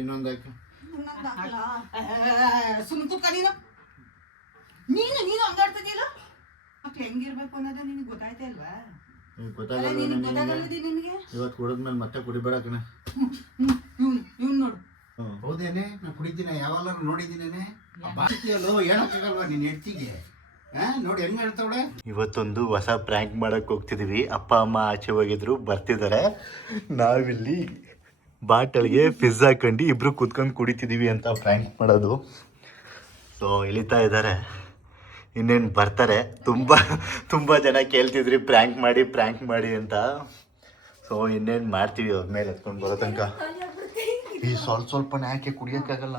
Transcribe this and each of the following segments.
ಇನ್ನೊಂದು ಸುಮ್ ಕುತ್ಕ ನೀನು ಹಂಗಾಡ್ತಿದ್ಯಲ್ಲ ಮಕ್ಳು ಹೆಂಗಿರ್ಬೇಕು ಅನ್ನೋದು ನಿನಗೆ ಗೊತ್ತಾಯ್ತಾ ಇಲ್ವಾ? ಇವತ್ತು ಕುಡಿದ್ಮೇಲೆ ಮತ್ತೆ ಕುಡಿಬೇಡ ಕಣ. ಇವ್ನು ನೋಡು. ಹೌದೇನೆ, ನಾನು ಕುಡಿತೀನಿ, ಯಾವಾಗಲೂ ನೋಡಿದ್ದೀನೇನೆ. ಬಾಕಿಯಲ್ಲೋ ಹೇಳಕ್ಕಾಗಲ್ವಾ ನಿನ್ನ ಹೆಂಡತಿಗೆ? ನೋಡಿ ಹೆಂಗ್ ಹೇಳ್ತಾವಳೆ. ಇವತ್ತೊಂದು ಹೊಸ ಪ್ರ್ಯಾಂಕ್ ಮಾಡಕ್ ಹೋಗ್ತಿದೀವಿ. ಅಪ್ಪ ಅಮ್ಮ ಆಚೆ ಹೋಗಿದ್ರು, ಬರ್ತಿದ್ದಾರೆ. ನಾವಿಲ್ಲಿ ಬಾಟಲ್ಗೆ ಫಿಜ್ ಹಾಕೊಂಡು ಇಬ್ರು ಕೂತ್ಕೊಂಡು ಕುಡಿತಿದೀವಿ ಅಂತ ಪ್ರ್ಯಾಂಕ್ ಮಾಡೋದು. ಸೊ ಇಳಿತಾ ಇದ್ದಾರೆ, ಇನ್ನೇನು ಬರ್ತಾರೆ. ತುಂಬ ಜನ ಕೇಳ್ತಿದ್ರಿ ಪ್ರ್ಯಾಂಕ್ ಮಾಡಿ ಅಂತ. ಸೊ ಇನ್ನೇನು ಮಾಡ್ತೀವಿ ಅವ್ರ ಮೇಲೆ ಎತ್ಕೊಂಡು ಬರೋ ತನಕ. ಈ ಸ್ವಲ್ಪನೇ ಯಾಕೆ ಕುಡಿಯೋಕ್ಕಾಗಲ್ಲ.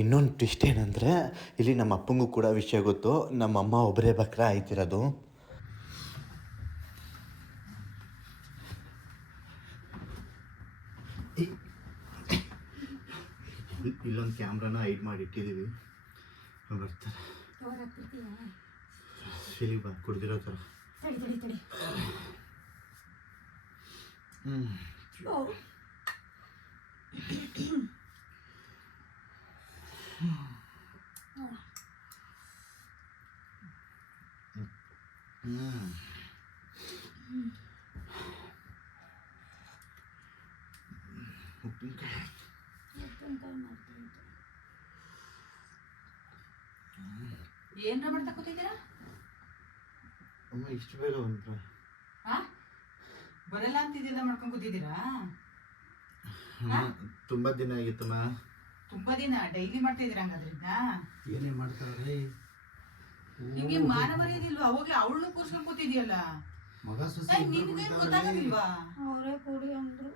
ಇನ್ನೊಂದು ಟ್ವಿಸ್ಟ್ ಏನಂದರೆ, ಇಲ್ಲಿ ನಮ್ಮ ಅಪ್ಪಂಗೂ ಕೂಡ ವಿಷಯ ಗೊತ್ತು. ನಮ್ಮಮ್ಮ ಒಬ್ಬರೇ ಬಕ್ರ ಆಯ್ತಿರೋದು. ಇಲ್ಲೊಂದು ಕ್ಯಾಮ್ರಾನ ಹೈಡ್ ಮಾಡಿ ಇಟ್ಟಿದ್ದೀವಿ, ಬರ್ತಾರೆ. ಫಿಲಿಮ್ ಕುಡ್ದಿರೋ ಥರ. ಏನ್ರ ಮಾಡ್ತಾ ಕೂತಿದ್ದೀರಾ? ಅಮ್ಮ ಇಷ್ಟು ಬೇಗ ಬಂದ್ರ? ಬರಲ್ಲ ಅಂತಿದ್ದೆಲ್ಲ ಮಾಡ್ಕೊಂಡು ಕೂತಿದ್ದೀರಾ? ತುಂಬಾ ದಿನ ಆಗಿತ್ತಮ್ಮ. ತುಂಬಾ ದಿನ ಡೈಲಿ ಮಾಡ್ತಾ ಇದ್ದೀರಾ? ಹಂಗಾದ್ರಿಂದ ಏನೇ ಮಾಡ್ತಾವ್ರೆ ನಿಮ್ಗೆ ಮಾನ ಮರ್ಯಾದಿಲ್ವಾ? ಅವಾಗ್ಲೇ ಅವಳನ್ನು ಕೂರ್ಸ್ಕೊಂಡು ಕೂತಿದ್ಯಲ್ಲ. ಮಗ ಸೊಸೆ ನಿನ್ಗೆ ಗೊತ್ತಾಗಲಿಲ್ವಾ? ಅವರೇ ಕುಡಿ ಅಂದ್ರು.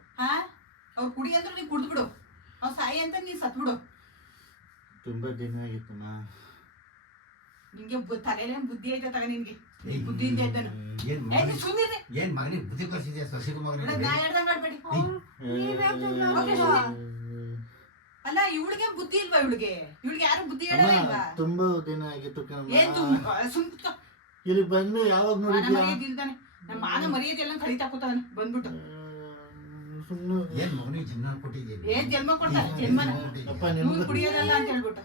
ಅವ್ರು ಕುಡಿ ಅಂದ್ರು ನೀನ್ ಕುಡ್ದ್ಬಿಡು, ಅವ್ರು ಸಾಯಿ ಅಂತ ನೀನ್ ಸತ್ಬಿಡು. ತುಂಬಾ ದಿನ ಆಗಿತ್ತಮ್ಮ. ನಿಂಗೆ ತಲೆಯಲ್ಲಿ ಬುದ್ಧಿ ಐತೆ ತಗ ನಿನ್ಗೆ. ಬುದ್ಧಿ ಇಂದ ಇದ್ದಾನು ಏನ್ ಮಗನಿಗೆ ಬುದ್ಧಿ ಕಳ್ಸಿದ್ಯಾ? ಸೊಸೆಗೂ ಮಗನಿಗೆ ನಾ ಹೇಳ್ದಂಗ ಆಡ್ಬೇಡಿ. ಅಲ್ಲ ಇವಳಿಗೆ ಬುದ್ಧಿ ಇಲ್ವಾ? ಇವಳಿಗೆ ಯಾರು ಬುದ್ಧಿ ಹೇಳಲ್ಲ ಇಲ್ವಾ? ತುಂಬಾ ದಿನ ಆಗಿತ್ತು. ಏನ್ ಸುಮ್ ಇಲ್ಲಿ ಬಂದು ಯಾವಾಗ ನೋಡಿದ್ಯಾ? ಮರ್ಯಾದಿಲ್ದಾನೆ, ನಮ್ಮ ಮಾನ ಮರ್ಯಾದೆ ಎಲ್ಲ ಕಡಿತಾ ಕೂತಾನೆ ಬಂದ್ಬಿಟ್ಟು. ಏನ್ ಮಗನಿಗೆ ಜನ್ಮ ಕೊಟ್ಟಿದ್ದೀನಿ? ಏನ್ ಜನ್ಮ ಕೊಡ್ತಾರೆ? ಜನ್ಮನ ಕುಡಿಯೋದಲ್ಲ ಅಂತ ಹೇಳ್ಬಿಟ್ಟು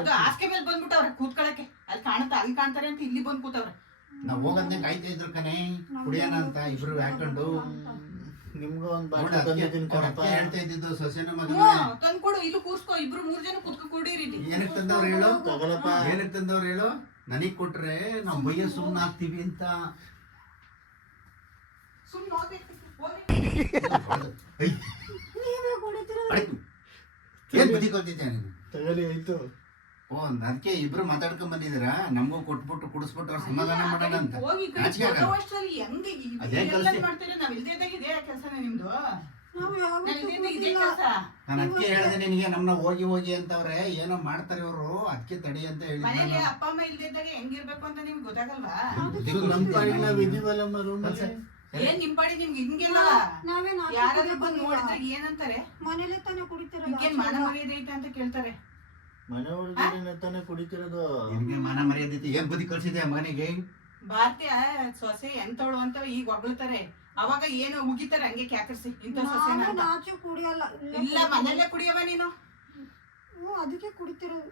ಅದು ಹಾಸಿಗೆ ಮೇಲೆ ಬಂದ್ಬಿಟ್ಟವ್ರೆ ಕೂತ್ಕೊಳಕ್ಕೆ. ಅಲ್ಲಿ ಕಾಣುತ್ತಾ? ಅಲ್ಲಿ ಕಾಣ್ತಾರೆ ಅಂತ ಇಲ್ಲಿ ಬಂದ್ ಕೂತವ್ರೆ. ನಾವ್ ಹೋಗಂತೆ ಕಾಯ್ತಾ ಇದ್ರು ಕಣೆ, ಕುಡಿಯೋಣ ಅಂತ ಇಬ್ರು ಹಾಕೊಂಡು. ನಿಮ್ಗ ಒಂದ್ ಹೇಳ್ತಾ ಇದ್ದಿದ್ದು ಸೊಸೆನ ಮಗ ತಂದ್ಕೊಡು, ಇಲ್ಲಿ ಕೂರ್ಸ್ಕೊ, ಇಬ್ರು 3 ಜನ ಕೂತ್ಕೊಂಡು ಕುಡೀರಿ. ಏನಕ್ ತಂದವ್ರು ಹೇಳು? ಏನಕ್ ತಂದವ್ರು ಹೇಳು? ನನಗ್ ಕೊಟ್ರೆ ನಾವ್ ಬಯ್ಯ ಸುಮ್ನ ಆಗ್ತೀವಿ ಅಂತ. ಏನ್ ಬುದ್ಧಿ ಕೊಡ್ತಿದ್ದೆ ನೀನು? ತಗಲಿ ಆಯ್ತು. ಅದಕ್ಕೆ ಇಬ್ರು ಮಾತಾಡ್ಕೊಂಡ್ ಬಂದಿದ್ದೀರಾ? ನಮಗೂ ಕೊಟ್ಬಿಟ್ಟು ಕುಡಿಸ್ಬಿಟ್ಟು ಅವ್ರ ಸಮಾಧಾನ ಮಾಡೋಣ ಅಂತ. ನಾನು ಅದಕ್ಕೆ ಹೇಳ್ದೆ ನಿನಗೆ, ನಮ್ನ ಹೋಗಿ ಹೋಗಿ ಅಂತವ್ರೆ, ಏನೋ ಮಾಡ್ತಾರೆ ಇವ್ರು, ಅದಕ್ಕೆ ತಡಿ ಅಂತ ಹೇಳಿ. ಅಪ್ಪ ಅಮ್ಮ ಇಲ್ದಿದ್ದಾಗ ಹೆಂಗಿರ್ಬೇಕು ಅಂತ ನಿಮ್ಗೆ ಗೊತ್ತಾಗಲ್ವಾ? ಏನ್ ನಿಂಪಾಡಿ ನಿಮ್ಗೆ ಹಿಂಗೆಲ್ಲ ಯಾರಾದ್ರೂ ಬಂದು ನೋಡಿದ್ರೆ ಏನಂತಾರೆ? ಮನೇಲೆ ತಾನೇ ಕುಡಿತೀರ, ಏನ್ ಮಾನ ಮರ್ಯಾದೆ ಐತೆ ಅಂತ ಕೇಳ್ತಾರೆ. ಮನೆ ಒಳಗಡೆ ತಾನೇ ಕುಡಿತಿರೋದು. ನಿಮ್ಗೆ ಮಾನ ಮರ್ಯಾದೆ ಐತಿ? ಏನ್ ಬುದ್ಧಿ ಕಳ್ಸಿದೆ ಮನೆಗೆ? ಭಾರತೀಯ ಸೊಸೆ ಎಂತವಳು ಅಂತ ಈಗ ಹೊಗಳ್ತಾರೆ, ಅವಾಗ ಏನು ಮುಗಿತಾರೆ ಹಂಗೆ ಕ್ಯಾಕರ್ಸಿ ಇಂತ ಸೊಸೆ ಕುಡಿಯಲ್ಲ. ಇಲ್ಲ ಮನೆಯಲ್ಲೇ ಕುಡಿಯವ ನೀನು? ಅದಕ್ಕೆ ಕುಡಿತಿರೋದು.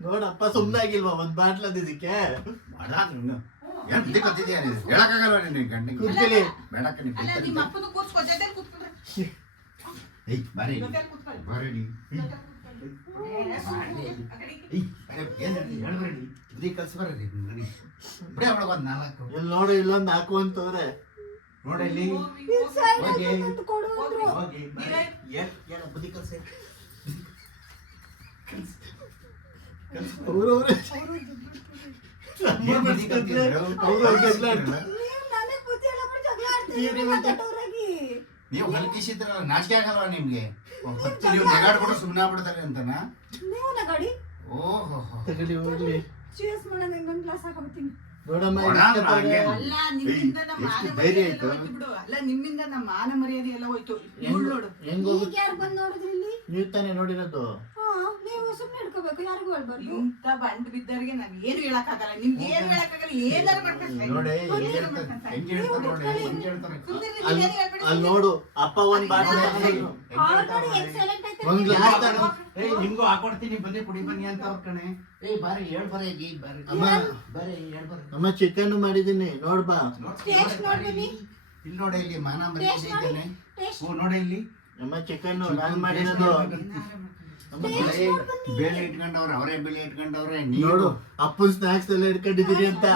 ನೋಡಪ್ಪ ಸುಮ್ನಾಗಿಲ್ವಾ ಒಂದ್ ಬಾಟ್ಲದಿದ್ದಕ್ಕೆ? ಏನ್ ಬುದ್ಧಿ ಕಲ್ತಿದ್ಯಾ ನೀನು? ಹೇಳಕ್ಕಾಗಲ್ವ ನಿನ್ನ ಗಂಡನಿಗೆ? ಕೂತ್ಕೊಳ್ಳಿ. ಬೇಡಕ್ಕ ನೀನು. ಅಲ್ಲ ನಿಮ್ಮ ಅಪ್ಪನ ಕೂರ್ಸ್ಕೊ, ಜೊತೆಲಿ ಕೂತ್ಕೊಂಡ್ರೆ. ಏಯ್ ಬಾರಿ ಜೊತೆಲಿ ಕೂತ್ಕೊಳ್ಳಿ. ಬಾರಿ ಹೇಳ್ಬೇಡಿ, ಬುದ್ಧಿ ಕಲ್ಸ್ಬಾರ್ರಿ ನನಗೆ. ಬಿಡಿ ಅವಳಗ ಒಂದ್ 4 ಇಲ್ಲಿ ನೋಡು, ಇಲ್ಲೊಂದ್ 4 ಅಂತವ್ರೆ ನೋಡಿ. ಇಲ್ಲಿ ಹೋಗಿ ಏನ ಬುದ್ಧಿ ಕಲ್ಸಿ? ಅವ್ರವ್ರೆ ನೀವು ಹಲ್ಕಿಸಿದ್ರಲ್ಲ, ನಾಚಿಕೆ ಆಗಲ್ವಾ ನಿಮ್ಗೆ? ನೀವು ನೆಗಾಡ್ಬಿಟ್ಟು ಸುಮ್ಮನೆ ಆಗ್ಬಿಡ್ತಾರೆ ಅಂತನಾ? ಓಹೋ ನೋಡಮ್ಮ, ಅಲ್ಲ ನಿಮ್ಮಿಂದ ನಮ್ಮ ಮಾನ ಮರ್ಯಾದೆ ಎಲ್ಲ ಹೋಯ್ತು ಬಿಡು. ಅಲ್ಲ ನಿಮ್ಮಿಂದ ನಮ್ಮ ಮಾನ ಮರ್ಯಾದೆ ಎಲ್ಲ ಹೋಯ್ತು. ನೋಡು ಯಾರು ಬಂದ್ ನೋಡಿದ್ರಿ ಇಲ್ಲಿ? ನೀವು ತಾನೇ ನೋಡಿರೋದು. ನೀವು ಸುಮ್ಮನೆ ಹಿಡ್ಕೋಬೇಕು, ಯಾರಿಗೂ ಹೇಳ್ಬಾರ್ದು. ಇಂಥ ಬಂಡ್ ಬಿದ್ದವ್ರಿಗೆ ನಾವ್ ಏನು ಹೇಳಕ್ಕಾಗಲ್ಲ, ನಿಮ್ಗೆ ಏನು ಹೇಳಕ್ಕಾಗಲ್ಲ, ಏನಾರು ಮಾಡ್ಕೊಂಡ್ ನೋಡಿ ಹೆಂಗ್ ಹೇಳ್ತಾರೆ, ಹೆಂಗ್ ಹೇಳ್ತಾರೆ ನೋಡಿ, ಹೆಂಗ್ ಹೇಳ್ತಾರೆ. ಅಲ್ಲಿ ನೋಡು ಅಪ್ಪ ಒಂದ್ ಬಾಟಲ್ ಅವ್ರ್ ನೋಡಿ ಹೆಂಗ್ silent ಆಯ್ತಾರೆ. ಒಂದ್ ಗ್ಲಾಸ್ ತಗೊಂಡ್ ನಿಮ್ಗೂ ಹಾಕೊಡ್ತೀನಿ ಬನ್ನಿ ಕುಡಿ ಬನ್ನಿ ಅಂತ ಅವ್ರ ಕಣೆ. ಬಾರಿ ಹೇಳ್ ಬರ್ರಿ ಬರ್ರಿ ಅಮ್ಮ ಬರ್ರಿ ಹೇಳ್ ಬರ್ರಿ. ಅಮ್ಮ ಚಿಕನ್ ಮಾಡಿದೀನಿ ನೋಡ್ ಬಾ. Taste ನೋಡ್ಬನ್ನಿ. ಇಲ್ಲಿ ನೋಡಿ, ಇಲ್ಲಿ ಮಾನ ಮರ್ಯಾದೆ ಇದ್ದಾನೆ. Taste. ಓ ನೋಡಿ ಇಲ್ಲಿ ಅಮ್ಮ ಚಿಕನ್ ನಾನ್ ಮಾಡಿರೋದು. ಅಮ್ಮ ಬೇಳೆ ಇಟ್ಕೊಂಡವ್ರೆ, ಅವರೇ ಬೇಳೆ ಇಟ್ಕೊಂಡವ್ರೆ. ನೋಡು ಅಪ್ಪನ್ ಸ್ನಾಕ್ಸ್ ಎಲ್ಲ ಇಟ್ಕೊಂಡಿದೀನಿ ಅಂತ.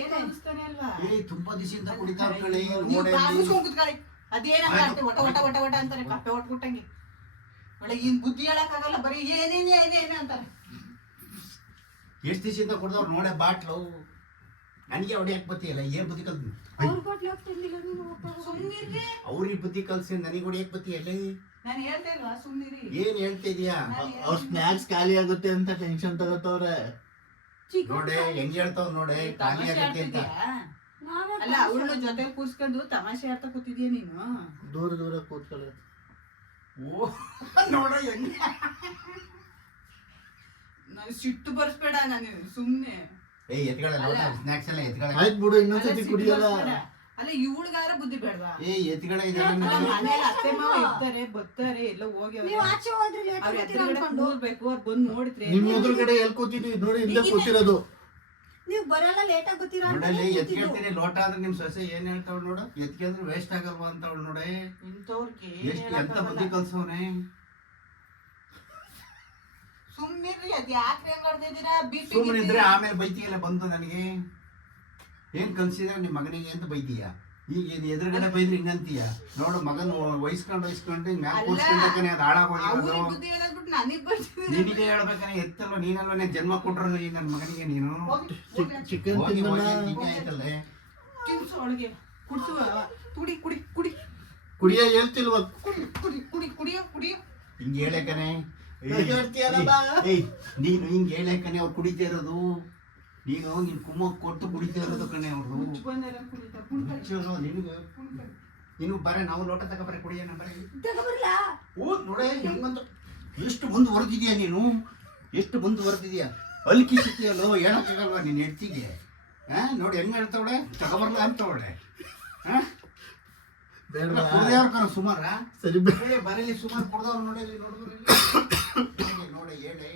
ಏನ್ ಅನಿಸ್ತಾನೆ ಅಲ್ವಾ? ತುಂಬಾ ದಿವಸದಿಂದ ಕುಡಿತಾರ ಕಳಿ. ನೀವು ನೋಡಿ ಬಾಗಿಸ್ಕೊಂಡ್ ಕೂತ್ಕೊಳ್ಳಿ. ಅದೇನಂತ ಒಟ ಒಟ ಒಟ ಒಟ ಅಂತಾರೆ, ಕಪ್ಪೆ ಹೊಟ್ಬಿಟ್ಟಂಗೆ. ಒಳ್ಳೆ ಇನ್ ಬುದ್ಧಿ ಹೇಳಕ್ಕಾಗಲ್ಲ, ಬರೀ ಏನೇನು ಅಂತಾರೆ. ಎಷ್ಟು ದಿವಸದಿಂದ ಕುಡ್ದವ್ರು ನೋಡೆ ಬಾಟ್ಲು. ನನಗೆ ಹೊಡಿಯಕ್ ಬತ್ತಿಯಲ್ಲ, ಏನ್ ಬುದ್ಧಿ ಕಲ್ತು ಅವ್ರ್ ಬಾಟ್ಲಿ ಹಾಕ್ತಿರ್ಲಿಲ್ಲ ನೀನು ಒಬ್ಬ. ಸುಮ್ನಿರ್ರಿ, ಅವ್ರಿಗೆ ಬುದ್ಧಿ ಕಲ್ಸಿ ನನಗೆ ಹೊಡಿಯಕ್ ಬತ್ತಿಯಲ್ಲ. ನಾನು ಹೇಳ್ತಾ ಇಲ್ವಾ, ಸುಮ್ನಿರಿ. ಏನ್ ಹೇಳ್ತಾ ಇದೀಯಾ? ಅವ್ರ ಸ್ನಾಕ್ಸ್ ಖಾಲಿ ಆಗುತ್ತೆ ಅಂತ ಟೆನ್ಷನ್ ತಗೋತವ್ರೆ. ಚಿಕನ್ ನೋಡೆ ಹೆಂಗ್ ಹೇಳ್ತಾವ್ ನೋಡೆ, ಖಾಲಿ ತಮಾಷೆ ಆಗತ್ತೆ ಅಂತ. ಆಡ್ತಿದ್ಯಾ? ನಾವೇ ಅಲ್ಲ ಅವಳ ಜೊತೆ ಕೂರ್ಸ್ಕೊಂಡು ತಮಾಷೆ ಆಡ್ತಾ ಕೂತಿದ್ಯಾ ನೀನು? ದೂರ ದೂರ ಕೂತ್ಕೊಳ್ಳಿ. ಓ ನೋಡ ಹೆಂಗ್ ನಾನು ಸಿಟ್ಟು ಬರ್ಸ್ಬೇಡ, ನಾನು ಸುಮ್ನೆ. ಎತ್ಗಳಲ್ಲ ಸ್ನಾಕ್ಸ್ ಎಲ್ಲ ಎತ್ಗಳ. ಆಯ್ತು ಬಿಡು, ಅಲ್ಲ, ಇನ್ನೊಂದ್ಸತಿ ಸಿಟ್ಟು ಕುಡಿಯಲ್ಲ. ಬರ್ಸ್ಬೇಡ. ಅಲ್ಲ ಇವಳಿಗಾರ ಬುದ್ಧಿ ಬೇಡವಾ? ಎತ್ಗಳ ಅಲ್ಲ, ಇದೆಲ್ಲ ಮನೇಲಿ ಅತ್ತೆ ಮಾವ ಇರ್ತಾರೆ, ಬರ್ತಾರೆ, ಎಲ್ಲ ಹೋಗಿ ನೀವು ಆಚೆ ಹೋದ್ರೆ ಲೇಟ್ ಅವ್ರ ಮಾಡ್ತೀರಾ ಎದುರುಗಡೆ ಅನ್ಕೊಂಡು. ಕೂರ್ಬೇಕು, ಅವ್ರು ಬಂದು ನೋಡಿದ್ರೆ ನಿಮ್ ಎದುರುಗಡೆ ಎಲ್ ಕೂತಿದ್ವಿ ನೋಡಿ, ಇಲ್ಲೇ ಕೂತಿರೋದು. ನೀವು ಬರಲ್ಲ, ಲೇಟ್ ಆಗಿ ಬರ್ತೀರಾ ಅಂತ ನೋಡಲ್ಲಿ ಕೂತಿದ್ದು. ಎತ್ಕೊಳ್ತೀನಿ ಲೋಟ ಅಂದ್ರೆ ನಿಮ್ ಸೊಸೆ ಏನ್ ಹೇಳ್ತಾವ್ ನೋಡು. ಎತ್ಕೊಂಡ್ರೆ ವೇಸ್ಟ್ ಆಗಲ್ವಾ ಅಂತ ಅವಳು ನೋಡೆ. ಇಂಥವ್ರಿಗೆ ಎಷ್ಟು ಎಂತ ಬುದ್ಧಿ ಕಲ್ಸವ್ನೆ. ಸುಮ್ನಿರ್ರಿ, ಅದ್ ಯಾಕ್ರಿ ಹಂಗ್ ಆಡ್ತಾ ಇದ್ದೀರಾ? BP ಸುಮ್ಮನಿದ್ರೆ ಆಮೇಲೆ ಬೈತಿಯಲ್ಲ ಬಂದು ನನಗೆ. ಏನ್ ಕಲ್ಸಿದ್ರೆ ನಿಮ್ ಮಗನಿಗೆ ಅಂತ ಬೈತೀಯ. ಈಗ ಎದುರುಗಡೆ ಬೈದ್ರೆ ಹಿಂಗಂತೀಯ. ನೋಡು ಮಗನ್ ವಹಿಸ್ಕೊಂಡು ಮ್ಯಾಲ್ ಕೂರ್ಸ್ಕೊಂಡಕ್ಕನೆ ಅದು ಹಾಳಾಗೋಗಿರೋದು. ಅವ್ರಿಗೆ ಬುದ್ಧಿ ಹೇಳದ್ಬಿಟ್ಟು ನನಗ್ ಬರ್ತಿದೆ. ನಿನಗೆ ಹೇಳ್ಬೇಕಾನೆ ಎತ್ತಲ್ವ ನೀನಲ್ವನೇ ಜನ್ಮ ಕೊಟ್ರು ಈ ನನ್ ಮಗನಿಗೆ ನೀನು. ಚಿಕನ್ ಹೋಗಿ ತಿನ್ನೋಣ. ಹೋಗಿ ಅಂತ ಹಿಂಗೆ ಆಯ್ತಲ್ಲೇ. ತಿನ್ಸು ಅವಳಿಗೆ, ಕುಡ್ಸುವ, ಕುಡಿ ಕುಡಿ ಕುಡಿ ಕುಡಿಯ ಹೇಳ್ತಿಲ್ವ? ಕುಡಿ ಕುಡಿ ಕುಡಿ ಕುಡಿಯೋ ಕುಡಿಯೋ. ಹಿಂಗ್ ಹೇಳಕನೆ ಹೇಳ್ತೀಯಲ್ಲ ಬಾ. ನೀನು ಹಿಂಗ್ ಹೇಳಕನೆ ಅವ್ರು ಕುಡಿತಾ ಇರೋದು. ನೀನು ನಿನ್ ಕುಮ್ಮ ಕೊಟ್ಟು ಕುಡಿತಾ ಇರೋದು ಕಣೆ ಅವ್ರು. ಬಂದಾರ ಕುಡಿತಾರೆ, ಕುಡ್ತಾರೆ, ನಿನಗೆ ಕುಡ್ತಾರೆ. ನೀನು ಬರೇ ನಾವು ಲೋಟ ತಗೋಬರೇ ಕುಡಿಯೋಣ ಬರೇ. ತಗೊಬರ್ಲಾ? ಓ ನೋಡೇ ಹೆಂಗಂತ ಎಷ್ಟು ಮುಂದುವರೆದಿದ್ಯಾ ನೀನು, ಎಷ್ಟು ಮುಂದುವರೆದಿದ್ಯಾ. ಅಲ್ಕಿ ಸಿಕ್ಕಿಯಲ್ಲೋ ಹೇಳಕ್ಕಾಗಲ್ವಾ ನಿನ್ನ ಹೆಂಡ್ತಿಗೆ? ನೋಡಿ ಹೆಂಗ್ ಹೇಳ್ತಾವಳೆ, ತಗೋಬರ್ಲ ಅಂತವಳೆ. ಬೇಡವಾ? ಕುಡ್ದವ್ರ ಸುಮಾರ ಸರಿ ಬರೀ ಸುಮಾರು ಕುಡ್ದವ್ರು ನೋಡಿ ನೋಡಿದ್ರೆ ನೋಡಿ ಹೇಳಿ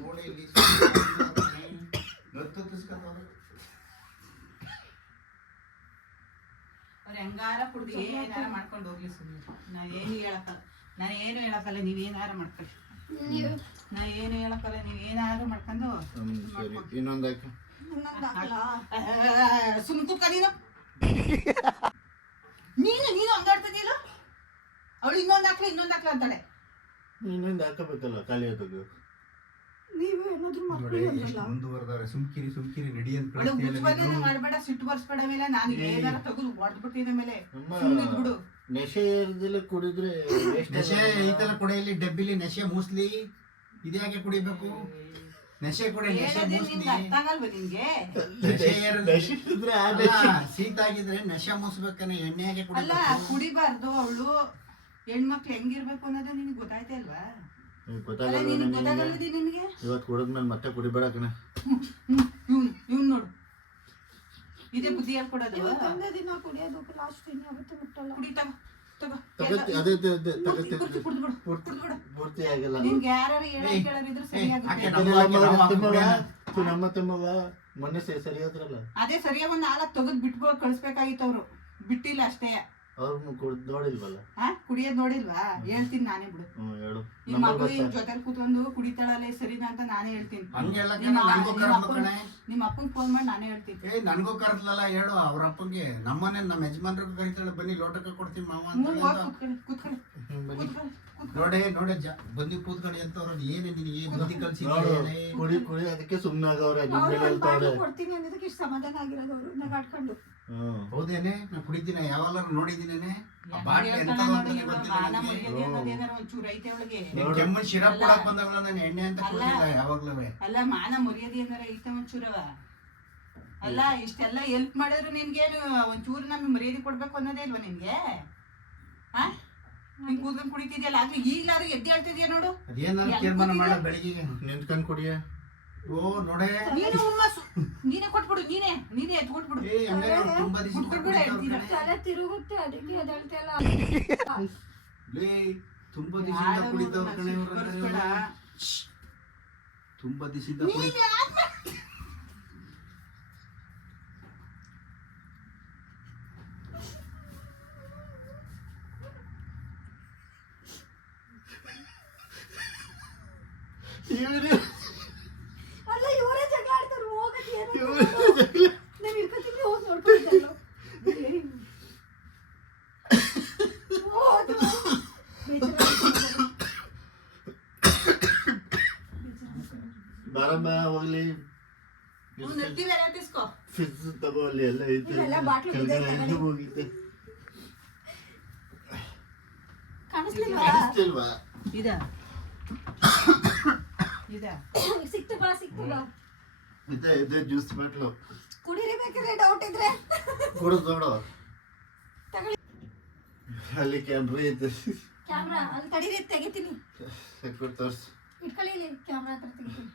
ನೋಡಿ ಇಲ್ಲಿ ಅವ್ರು ಹೆಂಗಾರ ಕುಡ್ದು ಏನಾರ ಮಾಡ್ಕೊಂಡು ಹೋಗ್ಲಿ ಸುಮ್ಮನೆ. ನಾನು ಏನು ಹೇಳಕ್ಕಲ್ಲ, ನೀವ್ ಏನಾರ ಮಾಡ್ಕೊಳ್ಳಿ. ನಾ ಏನು ಹೇಳಕ್ಕಲ್ಲ, ನೀವ್ ಏನಾದ್ರು ಮಾಡ್ಕೊಂಡು ಸರಿ, ಇನ್ನೊಂದಾಕ. ಇನ್ನೊಂದ್ ಹಾಕ್ಲಾ? ಸುಮ್ ಕೂತ್ಕ ನೀನು ಹಂಗಾಡ್ತಿದ್ಯಲ್ಲ. ಅವಳು ಇನ್ನೊಂದ್ ಹಾಕ್ಲ ಅಂತಾಳೆ. ಇನ್ನೊಂದು ಹಾಕಬೇಕಲ್ಲ ಖಾಲಿ ಆದಾಗ. ನೀವು ಏನಾದ್ರು ನೋಡಿ ಮಾಡ್ಕೊಳ್ಳಿ ಎಷ್ಟು ಮುಂದುವರೆದವ್ರೆ. ಸುಮ್ಕಿರಿ ನಡಿ ಅಂತ ಅವಳು ಮುಚ್ಚಬಂದ ಮಾಡ್ಬೇಡ, ಸಿಟ್ಟು ಬರ್ಸ್ಬೇಡ ಮೇಲೆ. ನಾನು ಏನಾರ ತೆಗೆದು ಹೊಡೆದ್ಬಿಟ್ಟಿದ ಮೇಲೆ ಅಮ್ಮ ಸುಮ್ಮನೆ ಬಿಡು. ನೆಶೆ ಏರ್ದೆಲ್ಲ ಕುಡಿದ್ರೆ waste ನಶೆ ಆಗಲ್ಲ. ಈ ತರ ಕುಡಿಯಲ್ಲಿ ಡಬ್ಬಿಲಿ ನಶೆ ಮೂಸ್ಲಿ ಇದ್ಯಾಕೆ ಕುಡಿಬೇಕು? ನಶೆ ಕುಡಿ ನಶೆ ಹೇಳೋದೇ ಮೂಸ್ಲಿ. ನಿನ್ಗೆ ಅರ್ಥ ಆಗಲ್ವ ನಿನ್ಗೆ? ನಶೆ ಏರೋದು- ನೆಶೆ ಇದ್ರೆ ಆ ಅಲ್ಲ, ನೆಶೆ. ಶೀತ ಆಗಿದ್ರೆ ನಶೆ ಮೂಸ್ಬೇಕನ್ನ ಎಣ್ಣೆಗೆ ಅಲ್ಲ, ಕುಡಿಬೇಕು. ಕುಡಿಬಾರ್ದು. ಅವಳು ಹೆಣ್ಮಕ್ಳು ಹೆಂಗಿರ್ಬೇಕು ಅನ್ನೋದು ನಿನಗೆ ಗೊತ್ತಾಯ್ತಾ ಇಲ್ವಾ? ಅಲ್ಲ, ಗೊತ್ತಾಗಲ್ಲ ನಿನಗೆ ನನಗೆ. ಗೊತ್ತಾಗಲ್ವದಿ ನಿನಗೆ? ಇವತ್ತು ಕುಡಿದ್ಮೇಲೆ ಮತ್ತೆ ಕುಡಿಬೇಡ ಕಣ. ಇವ್ನು ನೋಡು, ಇದೇ ಬುದ್ಧಿ ಹೇಳ್ಕೊಡೋದು. ಇವತ್ತೊಂದೇ ದಿನ ಕುಡಿಯೋದು, ಲಾಸ್ಟ್ ದಿನ ಯಾವತ್ತೂ ಮುಟ್ಟಲ್ಲ. ಕುಡಿ ತಗೋ ತಗೋ. ತಗತ್ತಿ ಅದೇ ತಗತ್ತಿ ಕುಡ್ದ್ಬಿಡು. ಪೂರ್ತಿ ಆಗಲ್ಲ. ನಿನ್ಗೆ ಯಾರು ಕೇಳೋರಿದ್ರೆ ಸರಿಯಾಗುತ್ತೆ. ಹಾಗೆ ನಮ್ಮ ತಮ್ಮವ ಮೊನ್ನೆ ಸರಿ ಹೋದ್ರಲ್ಲ, ಅದೇ ಸರಿಯಾಗಿ ಒಂದ್ 4 ತೆಗೆದು ಬಿಟ್ಬೋದು ಕಳಿಸ್ಬೇಕಾಗಿತ್ತು. ಅವ್ರು ಬಿಟ್ಟಿಲ್ಲ ಅಷ್ಟೇ. ಅವ್ರು ಕುಡ್ದು ನೋಡಿಲ್ವಲ್ಲ. ಕುಡಿಯೋದ್ ನೋಡಿಲ್ವಾ? ಹೇಳ್ತೀನಿ ನಾನೇ ಬಿಡು. ಹೇಳು. ನಿಮ್ ಮಗಳು ಜೊತೆ ಕೂತ್ಕೊಂಡು ಕುಡಿತಾಳಲ್ಲ, ಸರಿನಾ ಅಂತ ನಾನೇ ಹೇಳ್ತೀನಿ. ಹಂಗೆಲ್ಲ ನಿಮ್ಮ ನನ್ಗೂ ಕರ್ದು ಕಣೆ. ನಿಮ್ಮ ಅಪ್ಪನ್ ಫೋನ್ ಮಾಡಿ ನಾನೇ ಹೇಳ್ತೀನಿ. ನನ್ಗೂ ಕರ್ದಲ್ಲ ಹೇಳು ಅವ್ರ ಅಪ್ಪಂಗೆ. ನಮ್ಮನೆ ನಮ್ಮ ಯಜಮಾನ್ರಿಗೂ ಕರಿತಾಳೆ, ಬನ್ನಿ ಲೋಟಕ್ಕೆ ಕೊಡ್ತೀನಿ ಮಾವ ಅಂತ ಹೋಗ್ ಹೇಳ್ದ. ಕೂತ್ಕೊಳ್ಳಿ. ನೋಡೇ ಬಂದಿ ಕೂತ್ಕೊಳ್ಳಿ ಅಂತ ಅವ್ರದ್ದು ಏನೇ ನಿನಗೆ ಬುದ್ಧಿ ಕಲ್ಸಿ ನೋಡು, ಕುಡಿ ಅದಕ್ಕೆ ಸುಮ್ನಾಗವ್ರೆ. ನಿಮ್ ಅವ್ರು ಮೇಲೆ ಒಂದ್ ಹೇಳ್ತಾವ್ರೆ. ಬಾಟ್ಲಿ ಕೊಡ್ತೀನಿ ಅನ್ನೋದಕ್ಕೆ ಇಷ್ಟು ಸಮಾಧಾನ ಆಗಿರೋದು ಅವರು ನಗಾಡ್ಕೊಂಡು. ಹೌದೇನೆ? ನಾ ಕುಡಿತೀನಿ, ಯಾವಾಗಲಾರು ನೋಡಿದ್ದೀನೇನೆ. ಆ ಹೆಂಗ್ ಬಾಟ್ಲಿ ಹೇಳ್ತಾಳೆ ಎಂತದು ನೋಡಿ, ಅಂತಾನೆ ಇವಾಗ ಗೊತ್ತಿಲ್ಲ ಮಾನ ನನಗೆ. ಮರ್ಯಾದೆ ಅನ್ನೋದೇನಾರ ಒಂಚೂರು ಐತೆ ಅವಳಿಗೆ. ನೀನ್ ಕೆಮ್ಮನ್ ಶಿರಪ್ ಕೊಡಕ್ ಬಂದಾಗಲ ನಾನು ಎಣ್ಣೆ ಅಂತ ಕುಡಿದಿಲ್ಲ ಯಾವಾಗ್ಲೂ. ಅಲ್ಲ, ಮಾನ ಮರ್ಯಾದೆ ಏನಾರ ಐತೆ ಒಂಚೂರವ. ಅಲ್ಲ, ಇಷ್ಟೆಲ್ಲ ಹೆಲ್ಪ್ ಮಾಡಿದ್ರು ನಿನ್ಗೇನು ಒಂಚೂರು ನಮ್ಗೆ ಮರ್ಯಾದೆ ಕೊಡ್ಬೇಕು ಅನ್ನೋದೇ ಇಲ್ವಾ ನಿನ್ಗೆ? ಹಿಂಗ್ ಕೂತ್ಕೊಂಡು ಕುಡಿತಿದ್ಯಲ್ಲ ಆದ್ರೆ ಈಗ್ಲಾದ್ರೂ ಎದ್ದು ಹೇಳ್ತಿದ್ಯಾ ನೋಡು. ಅದೇನಾದ್ರು ತೀರ್ಮಾನ ಮಾಡ ಬೆಳಿಗ್ಗೆ ನಿಂತ್ಕೊಂಡು ಕುಡಿಯ. ಓ ನೋಡೇ ನೀನು ಹುಮ್ಮಸ್ಸು. ನೀನೇ ಕೊಟ್ಬಿಡು, ನೀನೇ ಎದ್ದು ಕೊಟ್ಬಿಡು. ಏ ಹಂಗಾರೆ ಅವ್ರು ತುಂಬಾ ದಿವಸ ತಲೆ ತಿರುಗುತ್ತೆ ಅದಕ್ಕೆ ಎದಳ್ತಿಲ್ಲ. ಲೇ ತುಂಬಾ ದಿವಸದಿಂದ ಕುಡಿತವ್ರ ಕಣೆ ಇವ್ರು ಬರ್ಸ್ಬೇಡ. ತುಂಬಾ ದಿವಸದಿಂದ ಕುಡಿ ಅಲ್ಲ ಇವರೇ ಜಗಳ ಆಡ್ತಾರೆ ಹೋಗಕ್ಕೆ ನಾವು ಇಟ್ಕೊತೀವಿ ಹೋಗಿ ನೋಡ್ಕೊಳ್ತಲ್ಲ. ಬಾರಮ್ಮ ಹೋಗ್ಲಿ. ಅವ್ನು ನೆತ್ತಿ ಬೇರೆ ಹತ್ತಿಸ್ಕೊ. ಫಿಸ್ ತಗೋ, ಅಲ್ಲಿ ಎಲ್ಲ ಐತೆ. ಇಲ್ಲೆಲ್ಲ ಬಾಟ್ಲು ಇದೆ, ಕೆಳಗಡೆ ತಗೊಳ್ಳಿ. ಎಲ್ಲ ಹೋಗಿದೆ. ಕಾಣಿಸ್ಲಿಲ್ವಾ? ಕಾಣಿಸ್ತಿಲ್ವಾ? ಇದ ಸಿಕ್ತು ಬಾ ಇದೆ ಜ್ಯೂಸ್ ಬಾಟ್ಲು. ಕುಡೀರಿ ಬೇಕಾದ್ರೆ ಡೌಟ್ ಇದ್ರೆ ಕುಡಿದು ನೋಡು. ತಗೊಳ್ಳಿ. ಅಲ್ಲಿ ಕ್ಯಾಮ್ರಾ ಐತೆ. ಕ್ಯಾಮ್ರಾ ಅಲ್ಲಿ ತಡೀರಿ ತೆಗಿತೀನಿ. ಕೊಟ್ಟು ತೋರ್ಸು. ಇಟ್ಕೊಳ್ಳಿ ಇಲ್ಲಿ ಕ್ಯಾಮ್ರಾ ಹತ್ರ ತೆಗಿತೀನಿ.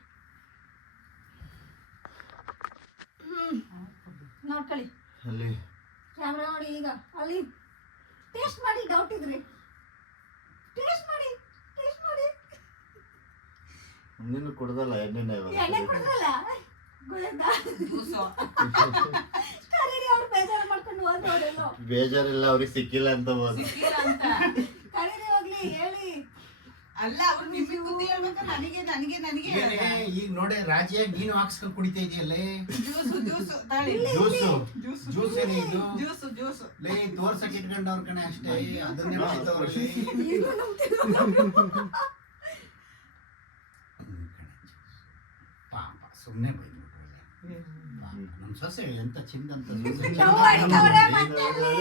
ನೋಡ್ಕೊಳ್ಳಿ ಅಲ್ಲಿ ಕ್ಯಾಮ್ರಾ ನೋಡಿ. ಈಗ ಅಲ್ಲಿ ಟೇಸ್ಟ್ ಮಾಡಿ, ಡೌಟ್ ಇದ್ರೆ ಟೇಸ್ಟ್ ಮಾಡಿ. ನೀನು ಕುಡ್ದಲ್ಲ ಎಣ್ಣೆನ ಎಣ್ಣೆ ಕುಡಿದ್ರಲ್ಲ ಗೊತ್ತಾ? ಜ್ಯೂಸು. ಕರೀರಿ, ಅವ್ರು ಬೇಜಾರು ಮಾಡ್ಕೊಂಡು ಹೋದ್ರು ಅವರೆಲ್ಲೋ. ಬೇಜಾರಿಲ್ಲ, ಅವ್ರಿಗೆ ಸಿಕ್ಕಿಲ್ಲ ಅಂತ ಹೋದ. ಸಿಕ್ಕಿಲ್ಲ ಅಂತ. ಕರೀರಿ ಹೋಗ್ಲಿ, ಹೇಳಿ. ಅಲ್ಲ ಅವ್ರು ನಿಮಗೆ ಬುದ್ಧಿ ಹೇಳ್ಬೇಕ. ನನಗೆ ಏನೇ ಈಗ ನೋಡೆ ರಾಜ್ಯ ನೀನು ಹಾಕ್ಸ್ಕೊಂಡು ಕುಡಿತಾ ಇದೆಯಲ್ಲೇ ಜ್ಯೂಸು ತಾಳಿ. ಜ್ಯೂಸ್ ಏನೇ ಇದು ಜ್ಯೂಸು. ಲೇ ತೋರ್ಸಕ್ ಇಟ್ಕೊಂಡವ್ರ ಕಣೆ ಅಷ್ಟೇ, ಅದನ್ನೇ ಬೈತವ್ರೆ. ಈಗ್ಲೂ ನಂಬ್ತಿಲ್ಲ. ಪಾಪ ಸುಮ್ಮನೆ ಬೈದ್ಬಿಟ್ರೆ ನಮ್ಮ ಸೊಸೆ ಎಂತ ಚಿಂದ ಅಂತ ನಾವು ಹೊಡಿತವ್ರೆ ಮತ್ತೆ ಅಲ್ಲಿ.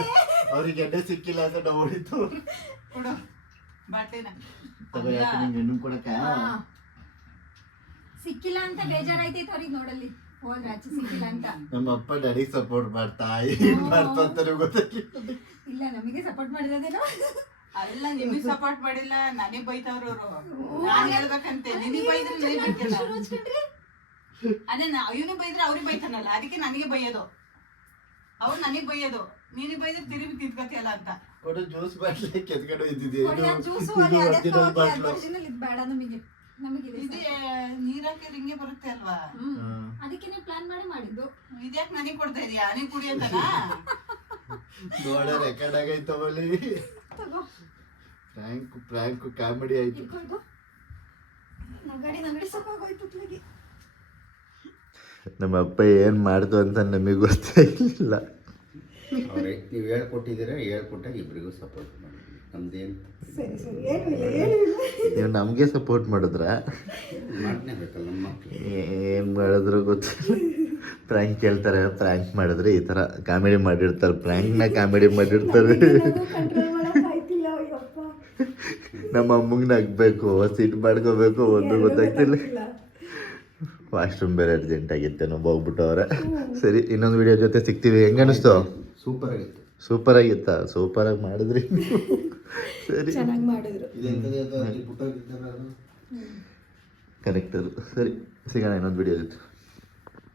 ಅವ್ರಿಗೆ ಎಣ್ಣೆ ಸಿಕ್ಕಿಲ್ಲ ಅಂತ ನಾವು ಹೊಡಿತು. ಕೊಡು ಬಾಟ್ಲಿನ. ತಗೋ, ಯಾಕೆ ನಿಂಗೆ ಹೆಣ್ಣು ಕೊಡಕ? ಸಿಕ್ಕಿಲ್ಲ ಅಂತ ಬೇಜಾರಾಯ್ತೈತೆ ಅವ್ರಿಗೆ. ನೋಡಲ್ಲಿ ಹೋದ್ರೆ ಆಚೆ ಸಿಕ್ಕಿಲ್ಲ ಅಂತ. ನಮ್ಮ ಅಪ್ಪ ಡ್ಯಾಡಿಗೆ ಸಪೋರ್ಟ್ ಮಾಡ್ತಾ ಮಾಡ್ತಾ ಅಂತಾರೆ ಗೊತ್ತಾಗಿಲ್ಲ. ಇಲ್ಲ, ನಮಗೆ ಸಪೋರ್ಟ್ ಮಾಡಿರೋದೇನೋ. ಅಲ್ಲ ನಿಮಗೆ ಸಪೋರ್ಟ್ ಮಾಡಿಲ್ಲ, ನನಗ್ ಬೈತವ್ರು ಅವರು. ನಾನ್ ಹೇಳ್ಬೇಕಂತೆ, ನಿನಗ್ ಬೈದ್ರೆ ನನಗ್ ಬೈತಿಲ್ಲ. ಶುರು ಹಚ್ಕೊಂಡ್ರಿ? ಅದೇ ಇವನಿಗೆ ಬೈದ್ರೆ ಅವ್ರಿಗೆ ಬೈತಾನಲ್ಲ, ಅದಕ್ಕೆ ನನಗೆ ಬೈಯೋದು. ಅವ್ರು ನನಗ್ ಬೈಯೋದು. ನೀನಿಗೆ ಬೈದ್ರೆ ತಿರುಗಿ ತಿದ್ಕತಿಯಲ್ಲ ಅಂತ. ಒಟ್ಟು ಜ್ಯೂಸ್ ಬಾಟ್ಲಿ ಕೆತ್ಕೊಂಡು ಇದ್ದಿದೆ. ನೋಡಿ, ಆ ಜ್ಯೂಸು ಅಲ್ಲಿ ಒರಿಜಿನಲ್ ಇದು ಬೇಡ ನಮಗೆ. ನಮಗಿದೆ ಇದು ನೀರಾಕಿ ಹಿಂಗೆ ಬರುತ್ತೆ ಅಲ್ವಾ? ಅದಕ್ಕೆ ಪ್ಲಾನ್ ಮಾಡಿದ್ದು. ಇದ್ಯಾಕೆ ನನಗ್ ಕೊಡ್ತಾ ಇದೀಯಾ? ನೀನ್ ಕುಡಿ ಅಂತನಾ? ನೋಡ ರೆಕಾರ್ಡ್ ಆಗೈತವಲ್ಲಿ. ತಗೋ, ಪ್ರಾಂಕ್ ಕಾಮಿಡಿ ಆಯ್ತು. ಇಟ್ಕೊಯ್ದು. ನಗಡಿ ಸಾಕಾಗೋಯ್ತು ಅತ್ಲಾಗಿ. ನಮ್ಮ ಅಪ್ಪ ಏನ್ ಮಾಡ್ತು ಅಂತ ನಮಗೆ ಗೊತ್ತಾಗಿಲ್ಲ. ಅವ್ರೆ ನೀವು ಹೇಳ್ಕೊಟ್ಟಾಗ ಇಬ್ಬರಿಗೂ ಸಪೋರ್ಟ್ ಮಾಡಿ. ನಮ್ದೇನು ಸರಿ ಏನೂ ಇಲ್ಲ. ನೀವು ನಮಗೆ ಸಪೋರ್ಟ್ ಮಾಡಿದ್ರ? ಮಾಡ್ನೇ ಬೇಕಲ್ಲ ನಮ್ಮ ಮಕ್ಕಳು. ಏನ್ ಮಾಡಿದ್ರು ಗೊತ್ತಿಲ್ಲ. ಪ್ರಾಂಕ್ ಕೇಳ್ತಾರೆ, ಪ್ರಾಂಕ್ ಮಾಡಿದ್ರೆ ಈ ತರ ಕಾಮಿಡಿ ಮಾಡಿರ್ತಾರೆ. ಪ್ರಾಂಕ್ನ ಕಾಮಿಡಿ ಮಾಡಿರ್ತಾರೆ. ಕಂಟ್ರೋಲ್ ಮಾಡಕ್ ಆಯ್ತಿಲ್ಲ. ಅಯ್ಯಪ್ಪ, ನಮ್ಮ ಅಮ್ಮಂಗೆ ನಗ್ಬೇಕು, ಸಿಟ್ಟು ಮಾಡ್ಕೋಬೇಕು, ಒಂದು ಗೊತ್ತಾಗ್ತಿಲ್ಲ. ವಾಶ್ರೂಮ್ ಬೇರೆ ಅರ್ಜೆಂಟ್ ಆಗಿತ್ತೆ, ನಾವು ಹೋಗ್ಬಿಟ್ಟವ್ರೆ. ಸರಿ, ಇನ್ನೊಂದು ವಿಡಿಯೋ ಜೊತೆ ಸಿಗ್ತೀವಿ. ಹೆಂಗನಿಸ್ತು? ಸೂಪರ್ ಆಗಿತ್ತು. ಸೂಪರ್ ಆಗಿತ್ತಾ? ಸೂಪರಾಗಿ ಮಾಡಿದ್ರಿ. ಸರಿ, ಚೆನ್ನಾಗಿ ಮಾಡಿದ್ರು. ಕರೆಕ್ಟ್ ಅದು. ಸರಿ, ಸಿಗೋಣ ಇನ್ನೊಂದು ವಿಡಿಯೋ ಜೊತೆ.